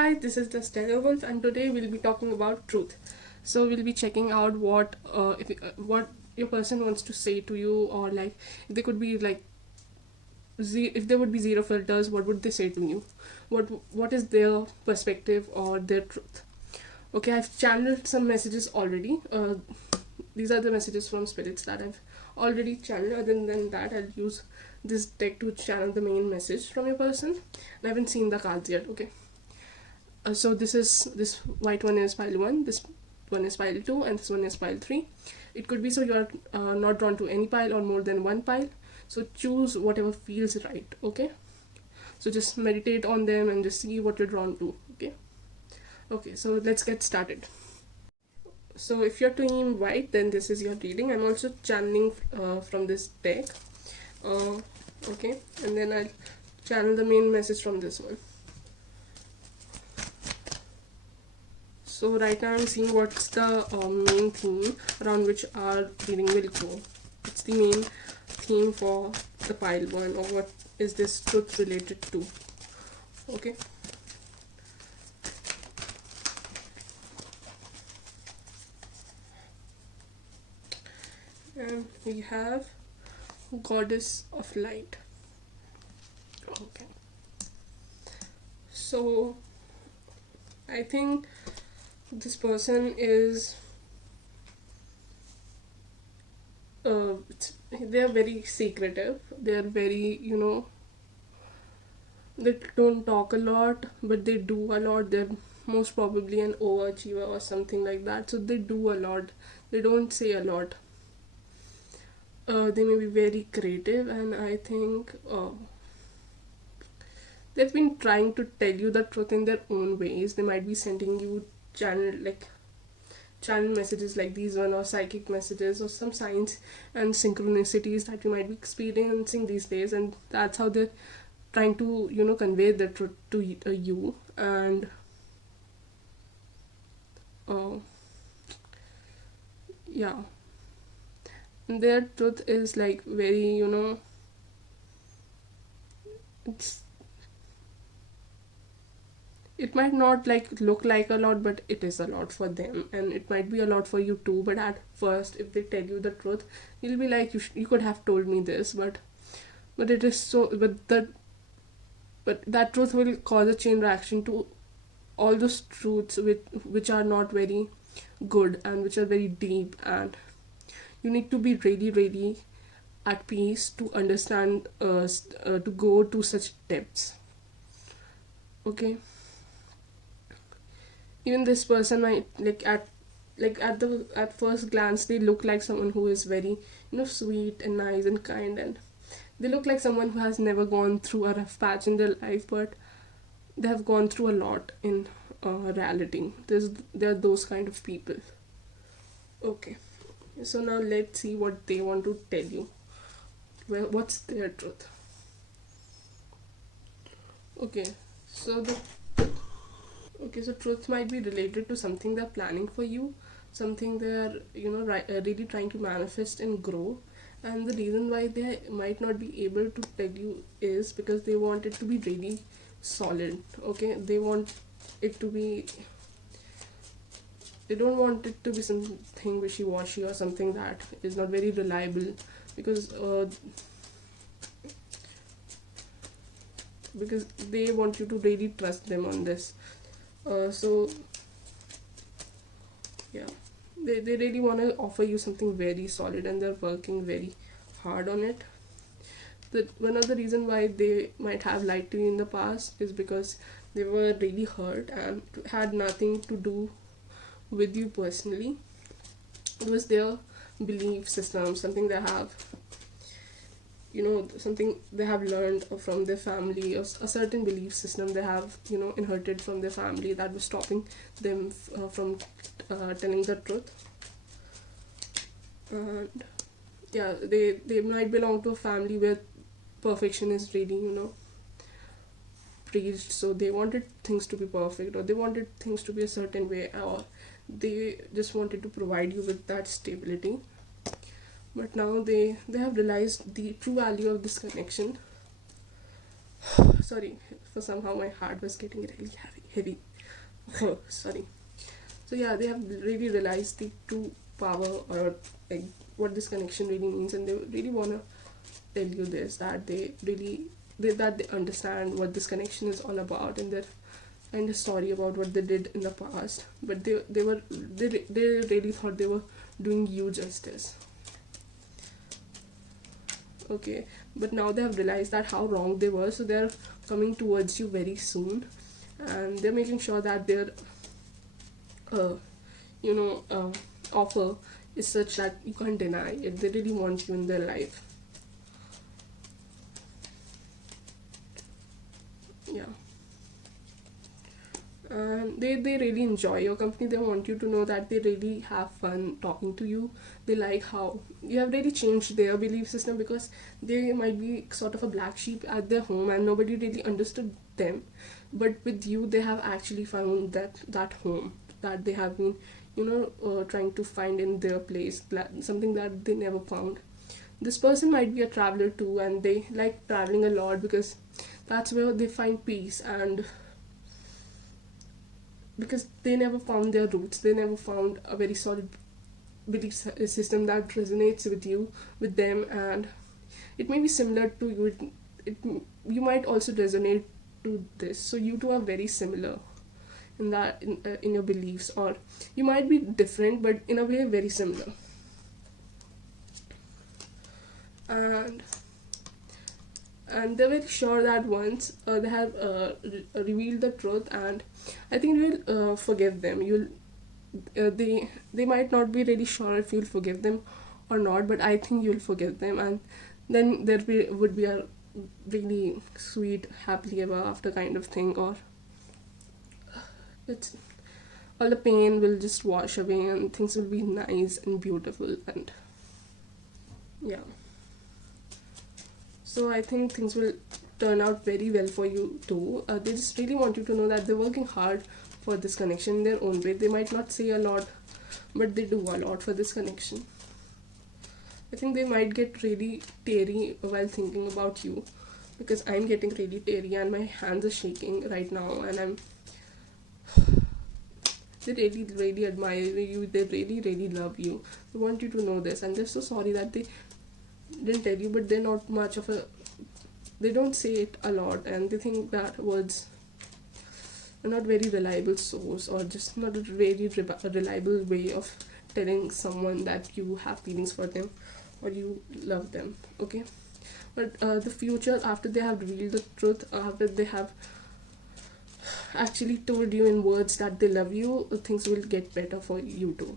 Hi, this is the Stereo Wolf, and today we'll be talking about truth. So we'll be checking out what your person wants to say to you, or like if they could be like if there would be zero filters, what would they say to you? What is their perspective or their truth? Okay, I've channeled some messages already. These are the messages from spirits that I've already channeled. Other than that, I'll use this deck to channel the main message from your person. I haven't seen the cards yet. Okay. So this white one is pile 1, this one is pile 2, and this one is pile 3. It could be so you are not drawn to any pile or more than one pile, so choose whatever feels right. Okay, so just meditate on them and just see what you're drawn to. Okay, so let's get started. So if you're team white, then this is your reading. I'm also channeling from this deck. Okay, and then I'll channel the main message from this one. So right now I'm seeing what's the main theme around which our reading will go. It's the main theme for the pile 1, or what is this truth related to. Okay. And we have Goddess of Light. Okay. So I think this person is they are very secretive. They are very, they don't talk a lot, but they do a lot. They're most probably an overachiever or something like that, so they do a lot. They don't say a lot. They may be very creative, and I think they've been trying to tell you the truth in their own ways. They might be sending you channel messages like these one, or psychic messages, or some signs and synchronicities that you might be experiencing these days, and that's how they're trying to convey the truth to you. And yeah, and their truth is like very, it might not like look like a lot, but it is a lot for them, and it might be a lot for you too. But at first, if they tell you the truth, you'll be like, you could have told me this, but it is so, but that truth will cause a chain reaction to all those truths which are not very good and which are very deep, and you need to be really, really at peace to understand, to go to such depths. Okay. Even this person might at first glance they look like someone who is very sweet and nice and kind, and they look like someone who has never gone through a rough patch in their life, but they have gone through a lot in reality. There are those kind of people. Okay, so now let's see what they want to tell you. What's their truth? Okay, so truth might be related to something they're planning for you, something they're really trying to manifest and grow. And the reason why they might not be able to tell you is because they want it to be really solid. Okay, they want it to be, they don't want it to be something wishy-washy or something that is not very reliable, because they want you to really trust them on this. So yeah, they really want to offer you something very solid, and they're working very hard on it. One of the reason why they might have lied to you in the past is because they were really hurt, and it had nothing to do with you personally. It was their belief system, something they have, something they have learned from their family, or a certain belief system they have inherited from their family, that was stopping them from telling the truth. And yeah, they might belong to a family where perfection is really preached, so they wanted things to be perfect, or they wanted things to be a certain way, or they just wanted to provide you with that stability. But now they have realized the true value of this connection. Sorry, for somehow my heart was getting really heavy. heavy. Sorry. So yeah, they have really realized the true power, or like what this connection really means, and they really wanna tell you this, that that they understand what this connection is all about, and their kind of story about what they did in the past. But they really thought they were doing you justice. Okay, but now they have realized that how wrong they were, so they're coming towards you very soon, and they're making sure that their uh, you know offer is such that you can't deny it. They really want you in their life. Yeah. And they really enjoy your company. They want you to know that they really have fun talking to you. They like how you have really changed their belief system, because they might be sort of a black sheep at their home and nobody really understood them. But with you, they have actually found that home that they have been trying to find in their place, something that they never found. This person might be a traveler too, and they like traveling a lot because that's where they find peace, and because they never found their roots, they never found a very solid belief system that resonates with you, with them. And it may be similar to you. It you might also resonate to this, so you two are very similar in that, in your beliefs, or you might be different, but in a way very similar. and and they're very sure that once they have revealed the truth, and I think you'll forgive them. You'll they might not be really sure if you'll forgive them or not, but I think you'll forgive them, and then would be a really sweet happily ever after kind of thing, or it's all the pain will just wash away and things will be nice and beautiful. And yeah, so I think things will turn out very well for you too. They just really want you to know that they're working hard for this connection in their own way. They might not say a lot, but they do a lot for this connection. I think they might get really teary while thinking about you, because I'm getting really teary and my hands are shaking right now, and they really really admire you. They really really love you. They want you to know this, and they're so sorry that they didn't tell you, but they're not much of a, they don't say it a lot, and they think that words are not very reliable source, or just not a very reliable way of telling someone that you have feelings for them or you love them. Okay, but the future, after they have revealed the truth, after they have actually told you in words that they love you, things will get better for you too.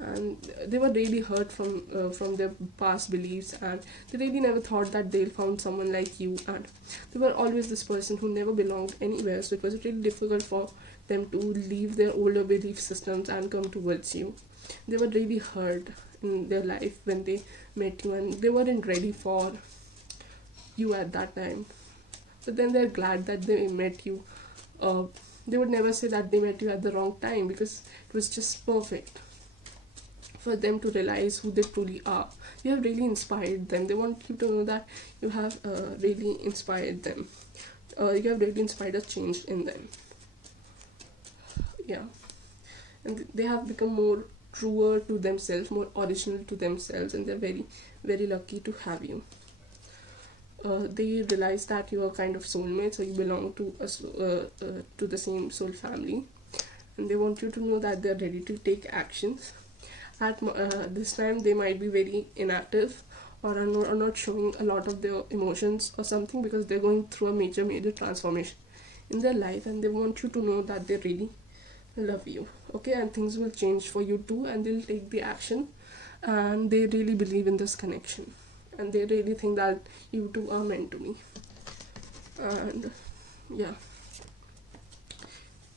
And they were really hurt from their past beliefs, and they really never thought that they'll found someone like you, and they were always this person who never belonged anywhere, so it was really difficult for them to leave their older belief systems and come towards you. They were really hurt in their life when they met you, and they weren't ready for you at that time, but then they're glad that they met you. They would never say that they met you at the wrong time, because it was just perfect for them to realize who they truly are. You have really inspired them. They want you to know that you have really inspired them. You have really inspired a change in them. Yeah, and they have become more truer to themselves, more original to themselves, and they're very very lucky to have you. They realize that you are kind of soulmates, so you belong to to the same soul family, and they want you to know that they're ready to take actions. At this time, they might be very inactive, or are not showing a lot of their emotions or something, because they're going through a major transformation in their life, and they want you to know that they really love you. Okay, and things will change for you too, and they'll take the action, and they really believe in this connection, and they really think that you two are meant to be. And yeah,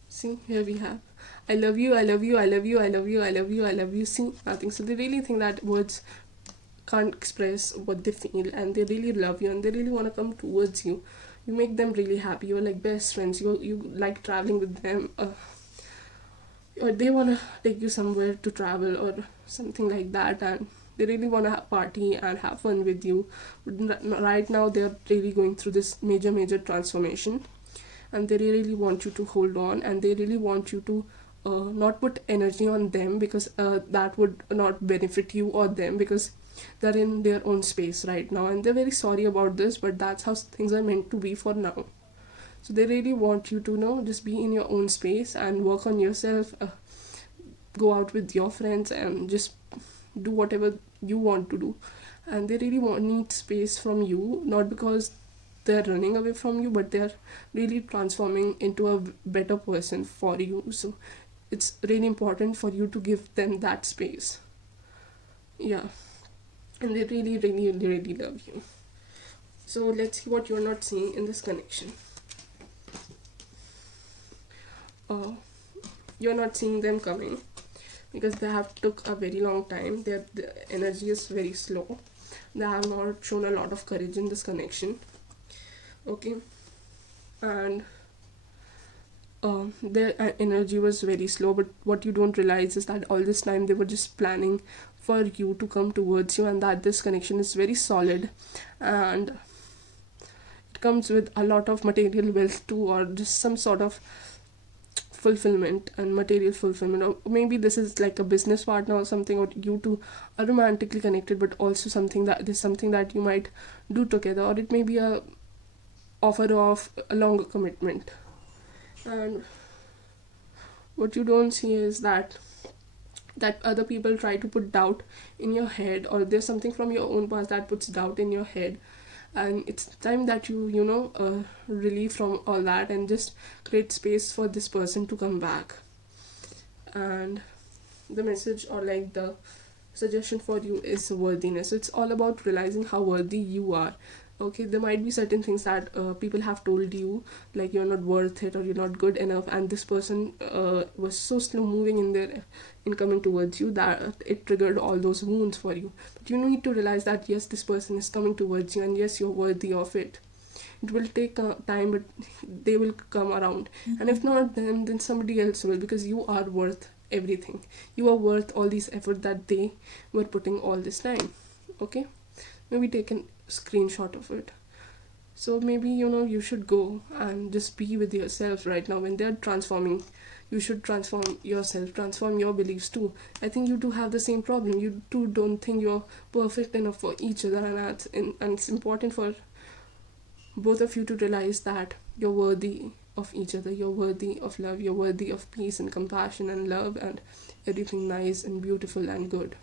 see, here we have I love you, I love you, I love you, I love you, I love you, I love you. See, nothing. So they really think that words can't express what they feel, and they really love you, and they really want to come towards you. You make them really happy. You're like best friends. You like traveling with them, or they want to take you somewhere to travel or something like that, and they really want to party and have fun with you. Right now they're really going through this major transformation, and they really want you to hold on, and they really want you to not put energy on them, because that would not benefit you or them, because they're in their own space right now, and they're very sorry about this, but that's how things are meant to be for now. So they really want you to know, just be in your own space and work on yourself, go out with your friends and just do whatever you want to do. And they really need space from you, not because they're running away from you, but they're really transforming into a better person for you. So it's really important for you to give them that space. Yeah, and they really really really love you. So let's see what you're not seeing in this connection. uh, you're not seeing them coming because they have took a very long time. The energy is very slow. They have not shown a lot of courage in this connection. Okay, and their energy was very slow, but what you don't realize is that all this time they were just planning for you to come towards you, and that this connection is very solid, and it comes with a lot of material wealth too, or just some sort of fulfillment and material fulfillment. Or maybe this is like a business partner or something, or you two are romantically connected, but also something that you might do together, or it may be a offer of a longer commitment. And what you don't see is that other people try to put doubt in your head, or there's something from your own past that puts doubt in your head, and it's time that you relieve from all that and just create space for this person to come back. And the message, or like the suggestion for you, is worthiness. It's all about realizing how worthy you are. Okay, there might be certain things that people have told you, like you're not worth it or you're not good enough, and this person was so slow moving in coming towards you that it triggered all those wounds for you. But you need to realize that yes, this person is coming towards you, and yes, you're worthy of it. It will take time, but they will come around. And if not them, then somebody else will, because you are worth everything. You are worth all these effort that they were putting all this time. Okay, maybe take a screenshot of it. So maybe you should go and just be with yourself right now. When they're transforming, you should transform yourself, transform your beliefs too. I think you two have the same problem. You two don't think you're perfect enough for each other, and it's important for both of you to realize that you're worthy of each other. You're worthy of love. You're worthy of peace and compassion and love and everything nice and beautiful and good.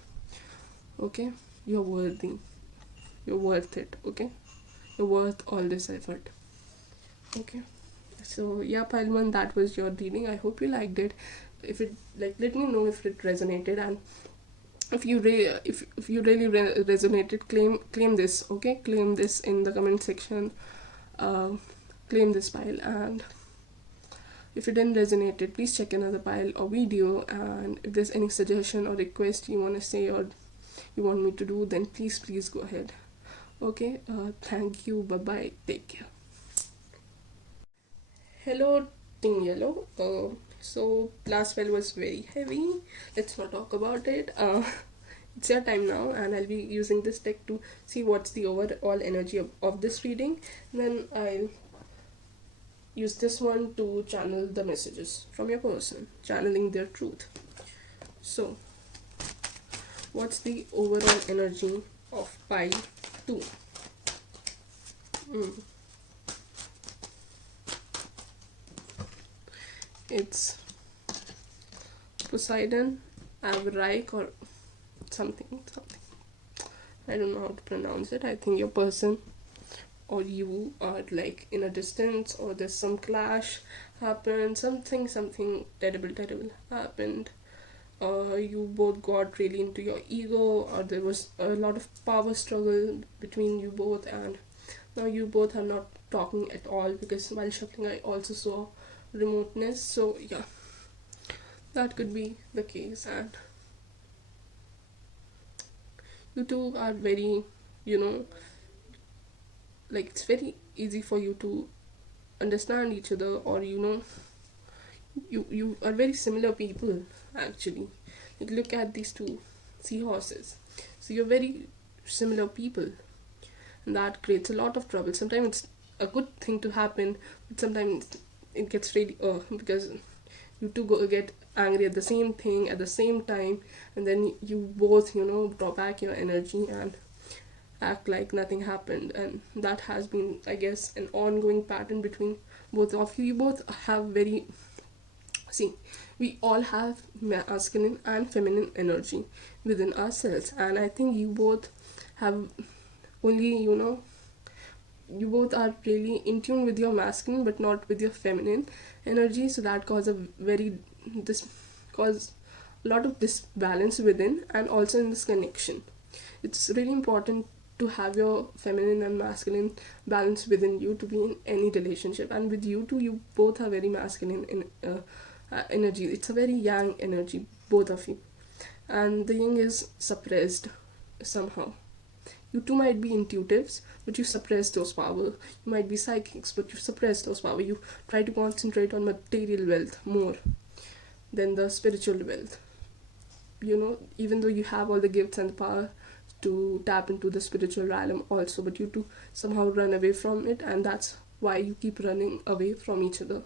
Okay, you're worthy. You're worth it. Okay, you're worth all this effort. Okay, so yeah, pile 1, that was your reading. I hope you liked it. If it, like, let me know if it resonated, and if you really resonated, claim this. Okay, claim this in the comment section. Claim this pile. And if it didn't resonate, please check another pile or video. And if there's any suggestion or request you want to say or you want me to do, then please go ahead. Okay, thank you. Bye bye. Take care. Hello, Team Yellow. So last spell was very heavy. Let's not talk about it. It's your time now, and I'll be using this deck to see what's the overall energy of this reading. And then I'll use this one to channel the messages from your person, channeling their truth. So, what's the overall energy of pile 2? It's Poseidon, Avraik, or something. I don't know how to pronounce it. I think your person or you are like in a distance, or there's some clash happened, something terrible happened. You both got really into your ego, or there was a lot of power struggle between you both, and now you both are not talking at all, because while shuffling I also saw remoteness. So yeah, that could be the case. And you two are very, like, it's very easy for you to understand each other, or you are very similar people actually. Like, look at these two seahorses. So you're very similar people, and that creates a lot of trouble. Sometimes it's a good thing to happen, but sometimes it gets really because you two go get angry at the same thing at the same time, and then you both draw back your energy and act like nothing happened. And that has been, I guess, an ongoing pattern between both of you. You both have very, see, we all have masculine and feminine energy within ourselves, and I think you both have only, you both are really in tune with your masculine but not with your feminine energy, so that cause a lot of disbalance within and also in this connection. It's really important to have your feminine and masculine balance within you to be in any relationship. And with you two, you both are very masculine in energy. It's a very yang energy, both of you, and the yang is suppressed somehow. You two might be intuitives, but you suppress those power. You might be psychics, but you suppress those power. You try to concentrate on material wealth more than the spiritual wealth. Even though you have all the gifts and the power to tap into the spiritual realm also, but you two somehow run away from it, and that's why you keep running away from each other,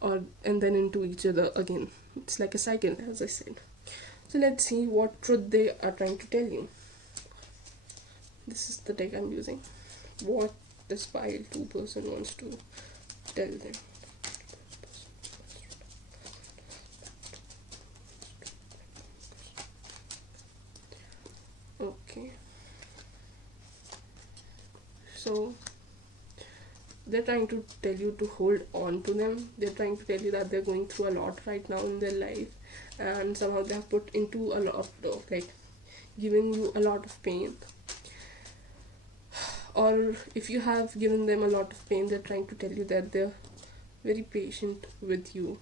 and then into each other again. It's like a cycle, as I said. So let's see what truth they are trying to tell you. This is the deck I'm using. What this pile 2 person wants to tell them. Okay. So they're trying to tell you to hold on to them. They're trying to tell you that they're going through a lot right now in their life, and somehow they have put into a lot of, giving you a lot of pain. Or if you have given them a lot of pain, they're trying to tell you that they're very patient with you.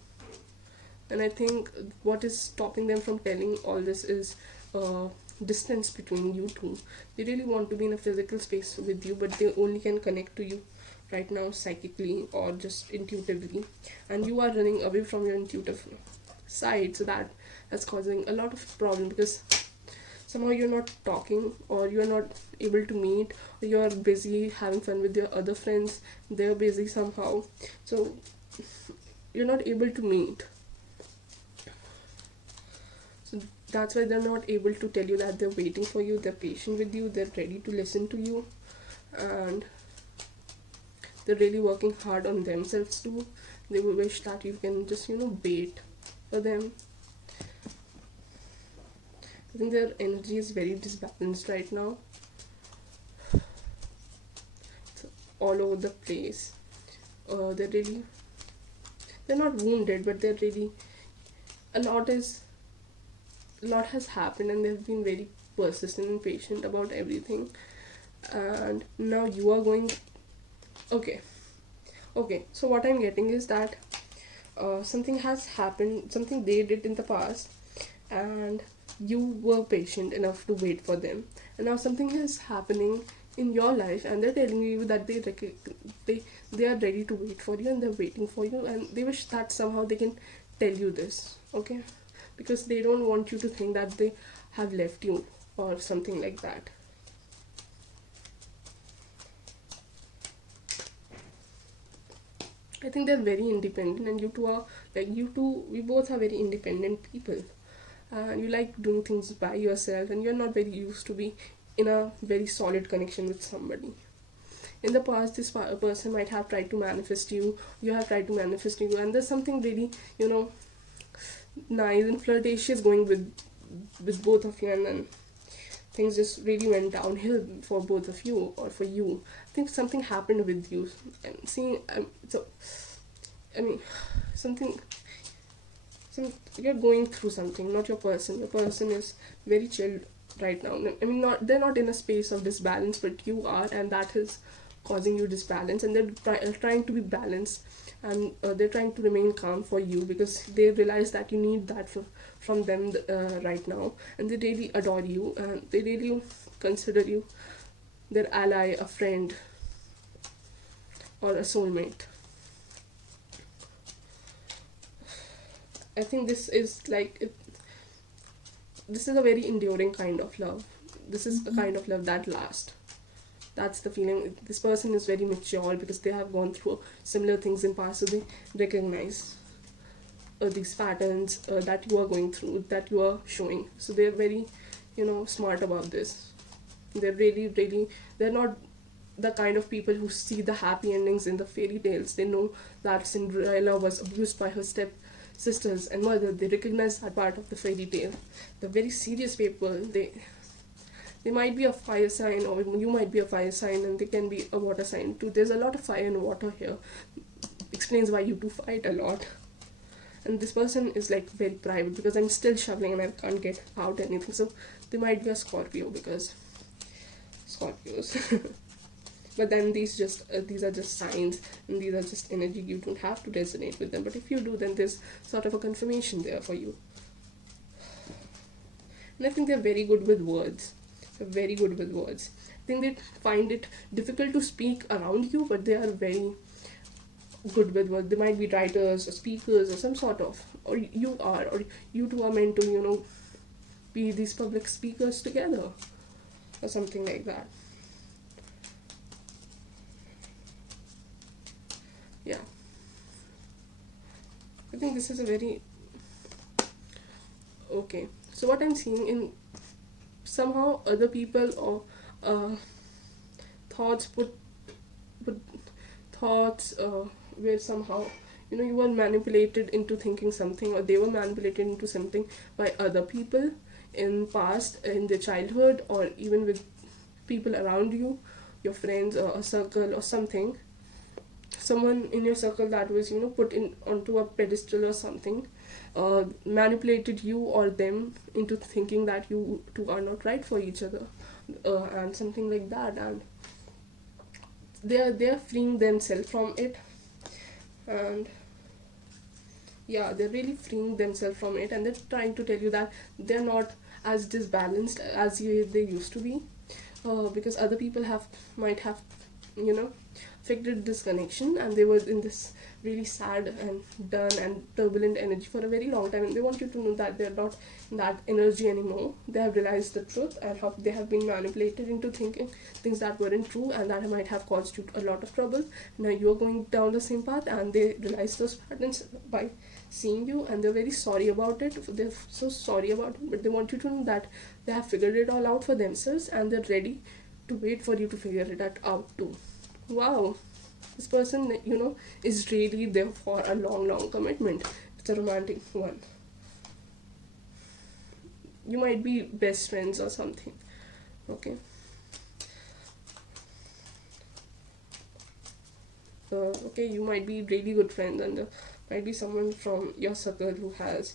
And I think what is stopping them from telling all this is distance between you two. They really want to be in a physical space with you, but they only can connect to you right now psychically or just intuitively, and you are running away from your intuitive side, so that is causing a lot of problem, because somehow you're not talking, or you're not able to meet, or you're busy having fun with your other friends, they're busy somehow, so you're not able to meet. So that's why they're not able to tell you that they're waiting for you, they're patient with you, they're ready to listen to you, and they're really working hard on themselves too. They will wish that you can just wait for them. I think their energy is very disbalanced right now. It's all over the place. They're not wounded, but they're really, a lot has happened, and they've been very persistent and patient about everything. And now you are going, okay, so what I'm getting is that something has happened, something they did in the past, and you were patient enough to wait for them, and now something is happening in your life, and they're telling you that they are ready to wait for you, and they're waiting for you, and they wish that somehow they can tell you this, okay, because they don't want you to think that they have left you or something like that. I think they're very independent, and you two, we both are very independent people. You like doing things by yourself, and you're not very used to be in a very solid connection with somebody. In the past, this person might have tried to manifest you, you have tried to manifest you, and there's something really, nice and flirtatious going with both of you, and then things just really went downhill for both of you, or for you. I think something happened with you, and you're going through something, not your person. Your person is very chilled right now. They're not in a space of disbalance, but you are, and that is causing you disbalance, and they're trying to be balanced, and they're trying to remain calm for you, because they realize that you need that from them right now, and they really adore you, and they really consider you their ally, a friend, or a soulmate. I think this is this is a very enduring kind of love. This is a kind of love that lasts. That's the feeling. This person is very mature because they have gone through similar things in past, so they recognize these patterns that you are going through, that you are showing. So they're very, smart about this. They're really, they're not the kind of people who see the happy endings in the fairy tales. They know that Cinderella was abused by her step sisters and mother. They recognize that part of the fairy tale. The very serious people, they might be a fire sign, or you might be a fire sign, and they can be a water sign too. There's a lot of fire and water here. Explains why you do fight a lot. And this person is like very private, because I'm still shoveling and I can't get out anything. So they might be a Scorpio, because Scorpios. But then these are just signs, and these are just energy. You don't have to resonate with them, but if you do, then there's sort of a confirmation there for you. And I think they're very good with words. I think they find it difficult to speak around you, but they are very good with words. They might be writers or speakers or some sort of, or you two are meant to, be these public speakers together or something like that. Yeah. I think this is a very okay. So what I'm seeing in somehow other people or thoughts put thoughts where somehow you were manipulated into thinking something, or they were manipulated into something by other people in past, in their childhood, or even with people around you, your friends or a circle or something. Someone in your circle that was put in onto a pedestal or something, manipulated you or them into thinking that you two are not right for each other, and something like that. And they are freeing themselves from it. And yeah, they're really freeing themselves from it, and they're trying to tell you that they're not as disbalanced as they used to be, because other people might have affected this connection, and they were in this really sad and done and turbulent energy for a very long time, and they want you to know that they're not in that energy anymore. They have realized the truth, and how they have been manipulated into thinking things that weren't true, and that might have caused you a lot of trouble. Now you're going down the same path, and they realize those patterns by seeing you, and they're very sorry about it. They're so sorry about it, but they want you to know that they have figured it all out for themselves, and they're ready to wait for you to figure it out too. Wow, this person is really there for a long commitment. It's a romantic one. You might be best friends or something. Okay. Okay, you might be really good friends, and there might be someone from your circle who has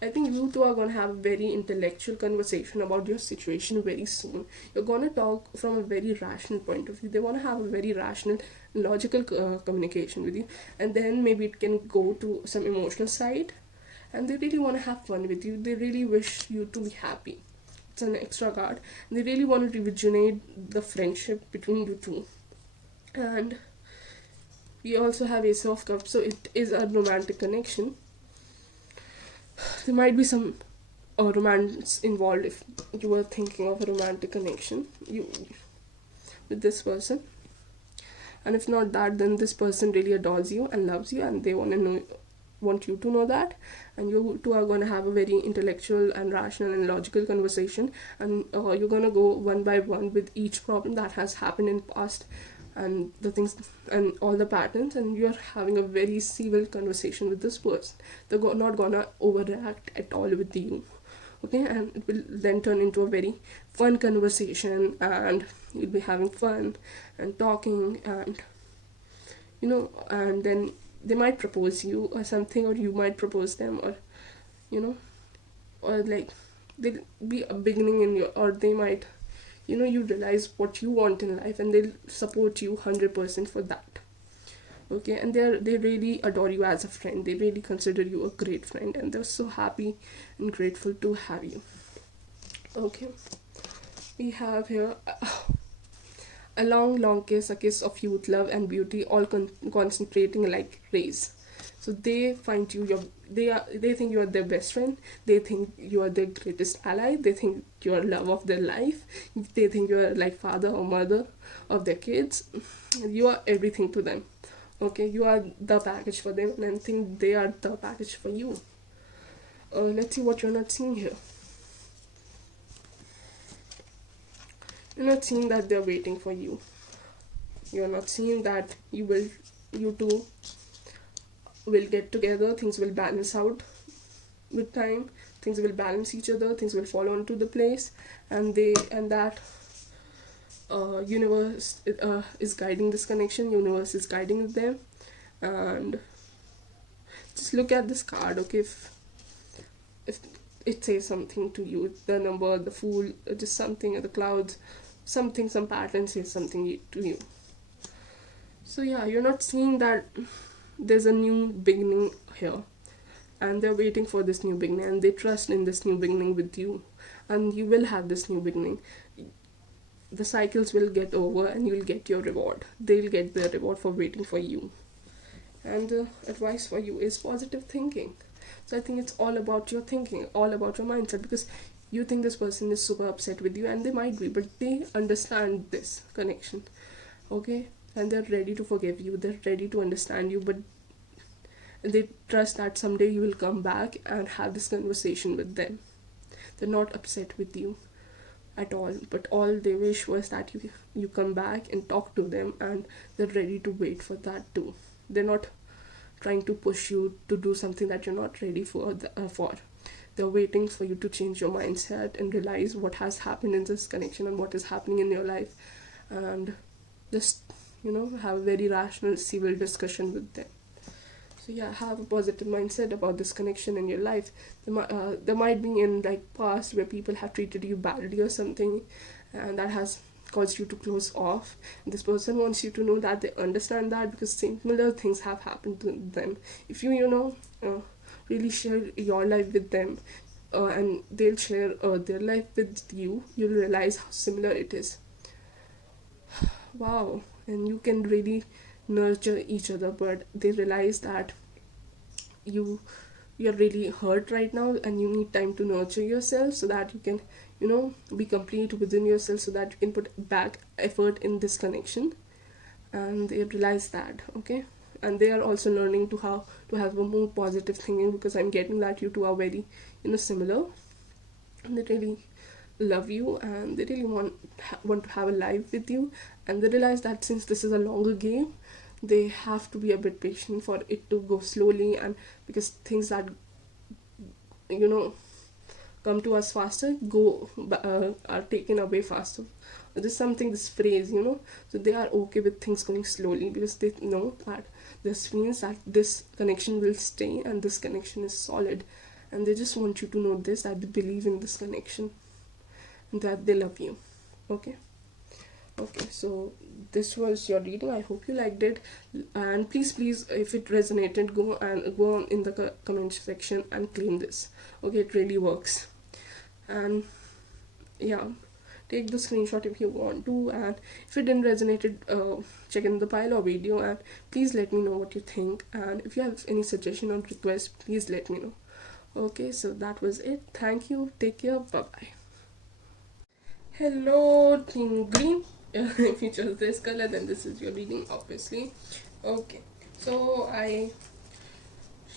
I think you two are going to have a very intellectual conversation about your situation very soon. You're going to talk from a very rational point of view. They want to have a very rational, logical communication with you. And then maybe it can go to some emotional side. And they really want to have fun with you. They really wish you to be happy. It's an extra card. They really want to rejuvenate the friendship between you two. And we also have Ace of Cups. So it is a romantic connection. There might be some romance involved if you were thinking of a romantic connection with this person. And if not that, then this person really adores you and loves you, and they want you to know that. And you two are going to have a very intellectual and rational and logical conversation, and you're going to go one by one with each problem that has happened in past, and the things and all the patterns, and you're having a very civil conversation with this person. They're not gonna overreact at all with you, okay? And it will then turn into a very fun conversation, and you'll be having fun and talking, and and then they might propose you or something, or you might propose them, or or like there'll be a beginning in your, or they might you realize what you want in life, and they'll support you 100% for that, okay? And they really adore you as a friend. They really consider you a great friend, and they're so happy and grateful to have you, okay? We have here a long kiss, a kiss of youth, love and beauty, all concentrating like rays. So they find you your they think you are their best friend, they think you are their greatest ally, they think you are love of their life, they think you are like father or mother of their kids. You are everything to them. Okay, you are the package for them, and I think they are the package for you. Let's see what you're not seeing here. You're not seeing that they're waiting for you. You're not seeing that you two will get together, things will balance out with time, things will balance each other, things will fall onto the place, and that universe is guiding this connection, universe is guiding them. And just look at this card, okay? If it says something to you, the number, the fool, just something, the clouds, something, some pattern says something to you. So yeah, you're not seeing that there's a new beginning here, and they're waiting for this new beginning, and they trust in this new beginning with you, and you will have this new beginning. The cycles will get over, and you'll get your reward. They'll get their reward for waiting for you. And the advice for you is positive thinking. So I think it's all about your thinking, all about your mindset, because you think this person is super upset with you, and they might be, but they understand this connection, okay? And they're ready to forgive you, they're ready to understand you, but they trust that someday you will come back and have this conversation with them. They're not upset with you at all, but all they wish was that you come back and talk to them, and they're ready to wait for that too. They're not trying to push you to do something that you're not ready for. They're waiting for you to change your mindset and realize what has happened in this connection and what is happening in your life, and just have a very rational civil discussion with them. So yeah, have a positive mindset about this connection in your life. There might be in like past where people have treated you badly or something, and that has caused you to close off. And this person wants you to know that they understand that, because similar things have happened to them. If you really share your life with them, and they'll share their life with you, you'll realize how similar it is. Wow. And you can really nurture each other, but they realize that you're really hurt right now, and you need time to nurture yourself so that you can be complete within yourself, so that you can put back effort in this connection. And they realize that, okay? And they are also learning to how to have a more positive thinking, because I'm getting that you two are very similar, and they really love you, and they really want to have a life with you. And they realize that since this is a longer game, they have to be a bit patient for it to go slowly, and because things that come to us faster are taken away faster. There's something, this phrase, so they are okay with things going slowly, because they know that this means that this connection will stay, and this connection is solid, and they just want you to know this, that they believe in this connection, and that they love you. Okay, so this was your reading. I hope you liked it, and please, if it resonated, go on in the comment section and claim this. Okay, it really works. And yeah, take the screenshot if you want to, and if it didn't resonate, check in the pile or video, and please let me know what you think. And if you have any suggestion or request, please let me know. Okay, so that was it. Thank you, take care, bye bye. Hello, Team Green. If you chose this color, then this is your reading, obviously. Okay, so I'll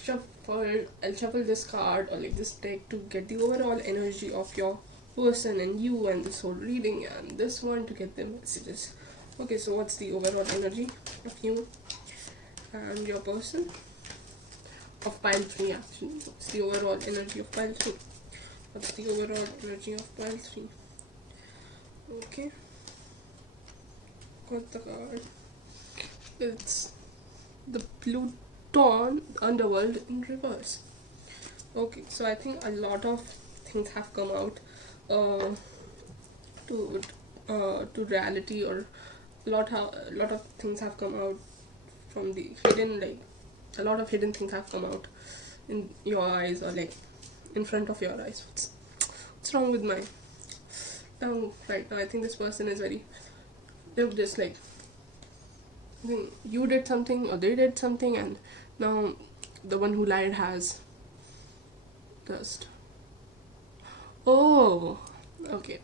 shuffle this card, or like this deck, to get the overall energy of your person and you, and this whole reading, and this one to get the messages. Okay, so what's the overall energy of you and your person? Of pile 3, actually. What's the overall energy of pile 3? What's the overall energy of pile 3? Okay, got the card. It's the Pluton underworld in reverse. Okay, so I think a lot of things have come out to reality, or a lot of things have come out from the hidden, like a lot of hidden things have come out in your eyes, or like in front of your eyes. What's wrong with my tongue right now? I think this person is they're just like, you did something or they did something, and now the one who lied has just. Oh, okay.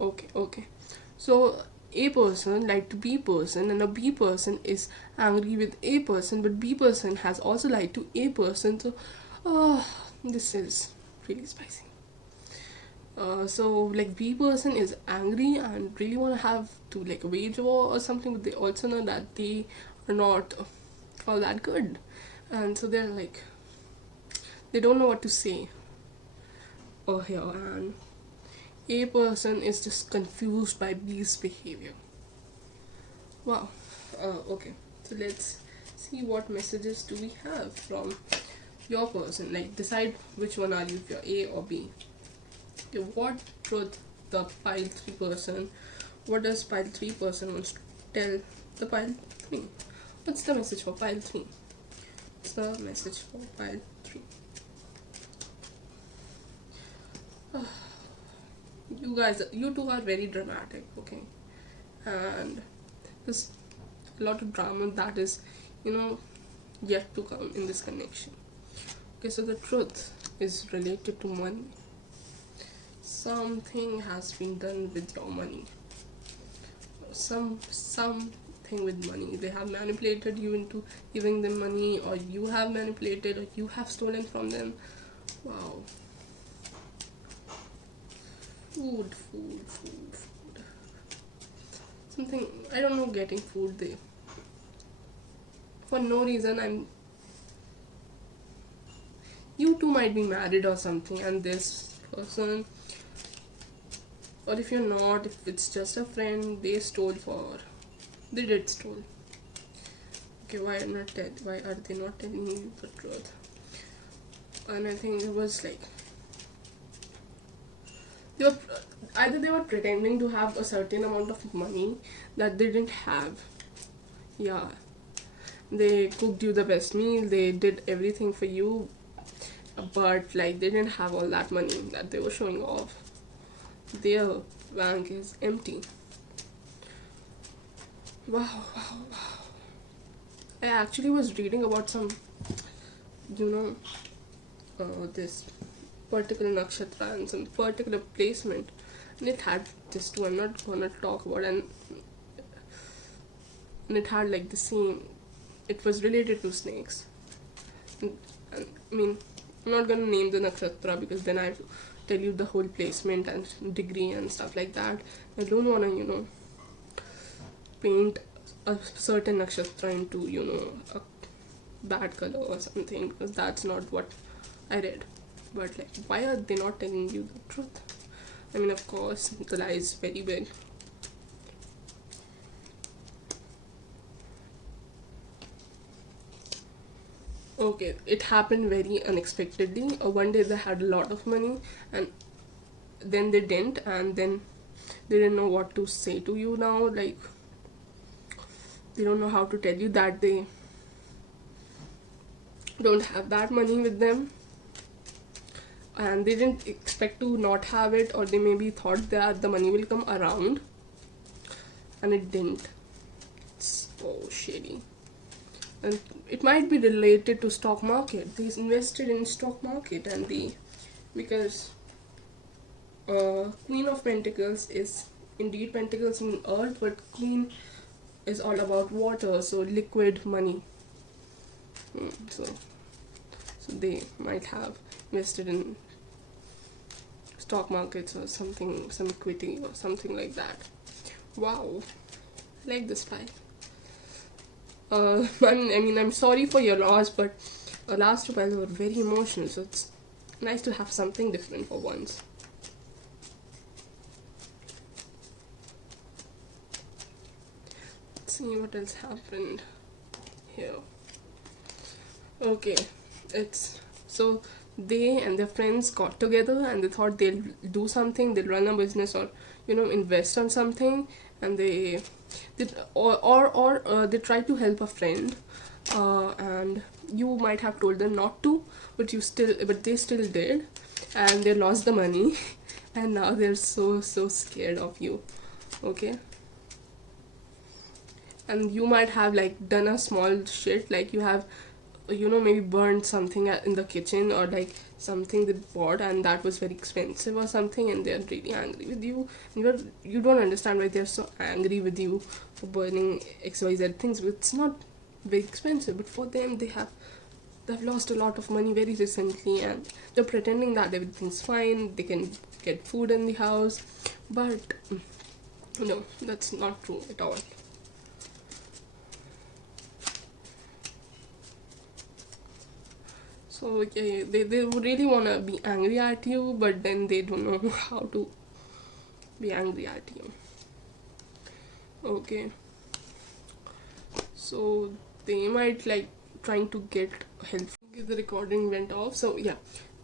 So A person lied to B person, and a B person is angry with A person, but B person has also lied to A person. So, this is really spicy. So like B person is angry and really want to have to like wage war or something, but they also know that they are not all that good, and so they're like they don't know what to say or here, and A person is just confused by B's behavior. Wow. Okay. So let's see what messages do we have from your person. Like decide which one are you, if you're A or B. Okay, what truth the pile 3 person, what does pile 3 person wants to tell the pile 3? What's the message for pile 3? What's the message for pile 3? You two are very dramatic, okay? And there's a lot of drama that is, yet to come in this connection. Okay, so the truth is related to money. Something has been done with your money. Something with money. They have manipulated you into giving them money, or you have manipulated, or you have stolen from them. Wow. Food. Something, I don't know, getting food there. For no reason, you two might be married or something, and this person, or if you're not, if it's just a friend, they did stole. Okay, why are they not telling you the truth? And I think it was like they were pretending to have a certain amount of money that they didn't have. Yeah, they cooked you the best meal, they did everything for you, but like they didn't have all that money that they were showing off. Their bank is empty. Wow. I actually was reading about some, this particular nakshatra and some particular placement, and it had this too. I'm not gonna talk about, and it had like the same. It was related to snakes. And I mean, I'm not gonna name the nakshatra because then I have to tell you the whole placement and degree and stuff like that. I don't wanna, paint a certain nakshatra into, a bad color or something, because that's not what I read. But like, why are they not telling you the truth? I mean, of course, the lie is very big. Okay, it happened very unexpectedly. One day they had a lot of money, and then they didn't, and then they didn't know what to say to you now. Like, they don't know how to tell you that they don't have that money with them, and they didn't expect to not have it, or they maybe thought that the money will come around, and it didn't. It's so shady. And it might be related to stock market. They invested in stock market, and because Queen of Pentacles is indeed Pentacles in earth, but Queen is all about water, so liquid money. So they might have invested in stock markets or something, some equity or something like that. Wow, I like this file. I'm sorry for your loss, but last two files were very emotional, so it's nice to have something different for once. Let's see what else happened here. Okay, it's so they and their friends got together and they thought they'll do something, they'll run a business, or invest on something, and they did, or they tried to help a friend, and you might have told them not to, but they still did, and they lost the money and now they're so scared of you. Okay, and you might have like done a small shit, like you have maybe burned something in the kitchen, or like something they bought and that was very expensive or something, and they're really angry with you. You don't understand why they're so angry with you for burning XYZ things. But it's not very expensive, but for them, they've lost a lot of money very recently, and they're pretending that everything's fine, they can get food in the house. But no, that's not true at all. So yeah, they really want to be angry at you, but then they don't know how to be angry at you. Okay, so they might like trying to get help. The recording went off. So yeah,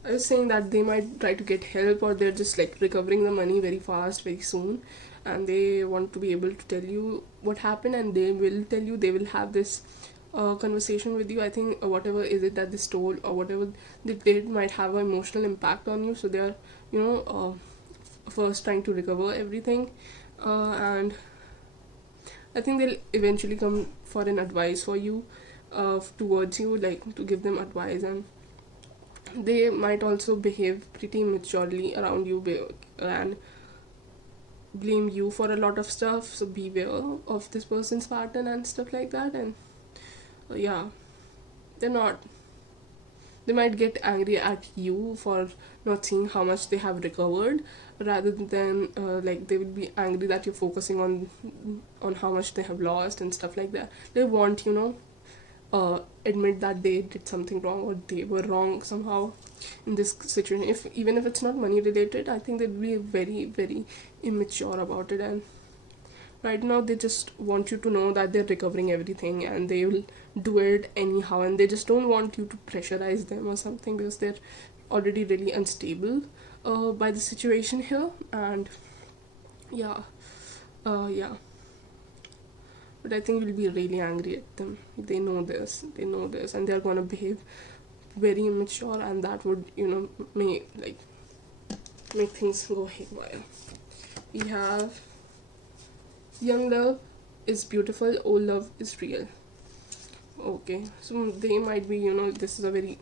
I was saying that they might try to get help, or they're just like recovering the money very fast, very soon, and they want to be able to tell you what happened, and they will tell you. They will have this conversation with you. I think whatever is it that they stole or whatever they did might have an emotional impact on you. So they are, first trying to recover everything, and I think they'll eventually come for an advice for you, towards you, like to give them advice. And they might also behave pretty maturely around you, and blame you for a lot of stuff. So beware of this person's pattern and stuff like that. And yeah, they're not they might get angry at you for not seeing how much they have recovered, rather than like they will be angry that you're focusing on how much they have lost and stuff like that. They want, admit that they did something wrong, or they were wrong somehow in this situation. Even if it's not money related, I think they'd be very, very immature about it. And right now they just want you to know that they're recovering everything, and they will do it anyhow, and they just don't want you to pressurize them or something, because they're already really unstable by the situation here. And yeah, yeah, but I think we'll be really angry at them. They know this, and they're gonna behave very immature, and that would, make things go haywire. We have young love is beautiful, old love is real. Okay, so they might be, this is a very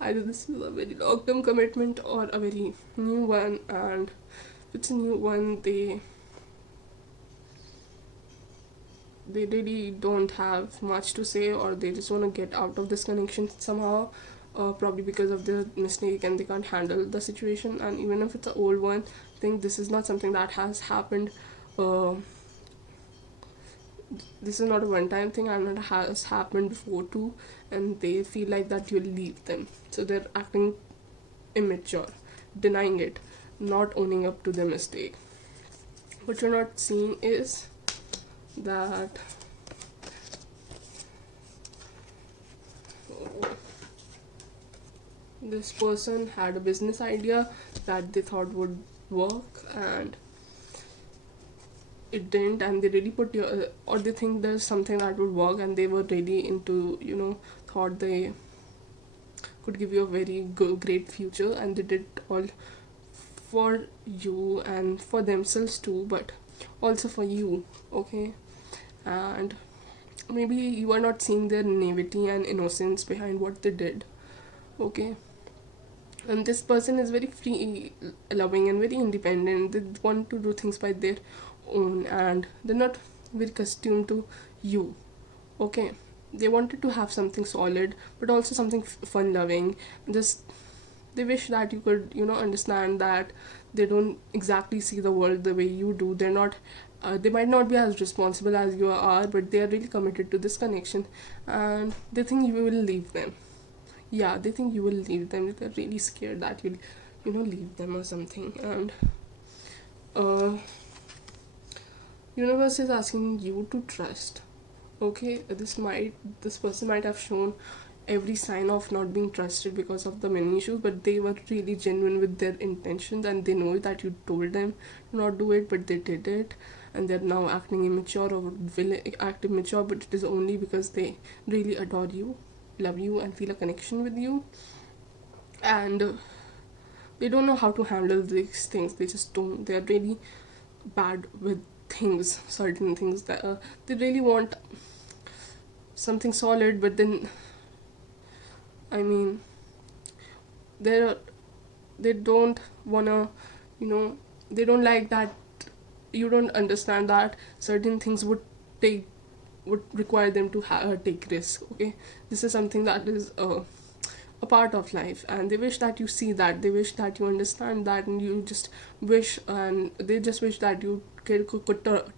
either this is a very long-term commitment or a very new one. And if it's a new one, they really don't have much to say, or they just want to get out of this connection somehow, probably because of their mistake, and they can't handle the situation. And even if it's an old one, I think this is not something that has happened. This is not a one-time thing, and it has happened before too, and they feel like that you'll leave them. So they're acting immature, denying it, not owning up to their mistake. What you're not seeing is that this person had a business idea that they thought would work, and it didn't, and they really put or they think there's something that would work, and they were really into, thought they could give you a very great future, and they did all for you and for themselves too, but also for you. Okay, and maybe you are not seeing their naivety and innocence behind what they did. Okay, and this person is very free loving and very independent. They want to do things by their own, and they're not very accustomed to you. Okay, they wanted to have something solid, but also something fun loving. Just they wish that you could, understand that they don't exactly see the world the way you do. They're not they might not be as responsible as you are, but they are really committed to this connection, and they think you will leave them. Yeah, they think you will leave them. They're really scared that you'll leave them or something. And universe is asking you to trust. Okay, this person might have shown every sign of not being trusted because of the many issues, but they were really genuine with their intentions, and they know that you told them to not do it, but they did it, and they're now acting immature, or will act immature, but it is only because they really adore you, love you, and feel a connection with you. And they don't know how to handle these things. They just don't. They are really bad with certain things, that they really want something solid, but then I mean, they're they don't wanna, you know, they don't like that you don't understand that certain things take would require them to take risk. Okay, this is something that is a part of life, and they wish that you see that, they wish that you understand that, and you just wish, and they just wish that you could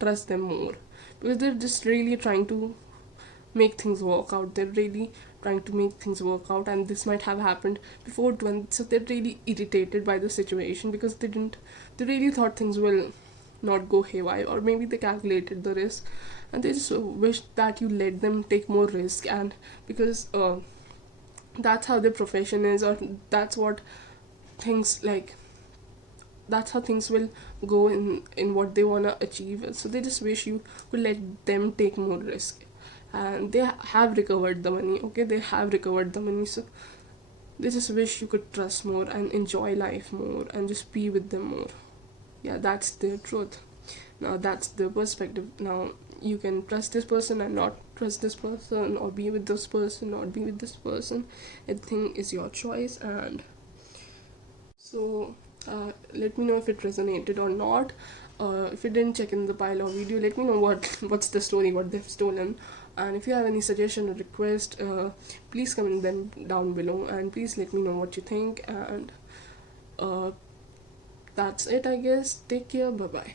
trust them more, because they're just really trying to make things work out. They're really trying to make things work out, and this might have happened before so they're really irritated by the situation, because they really thought things will not go haywire, or maybe they calculated the risk, and they just wish that you let them take more risk. And because that's how their profession is, or that's what things like that's how things will go in what they want to achieve, so they just wish you could let them take more risk. And they have recovered the money, okay, they have recovered the money, so they just wish you could trust more and enjoy life more and just be with them more. Yeah, that's the truth. Now that's the perspective. Now you can trust this person and not trust this person, or be with this person, not be with this person. Everything is your choice. And so let me know if it resonated or not. If you didn't check in the pile of video, let me know what's the story, what they've stolen. And if you have any suggestion or request, please comment them down below, and please let me know what you think. And that's it, I guess. Take care. Bye bye.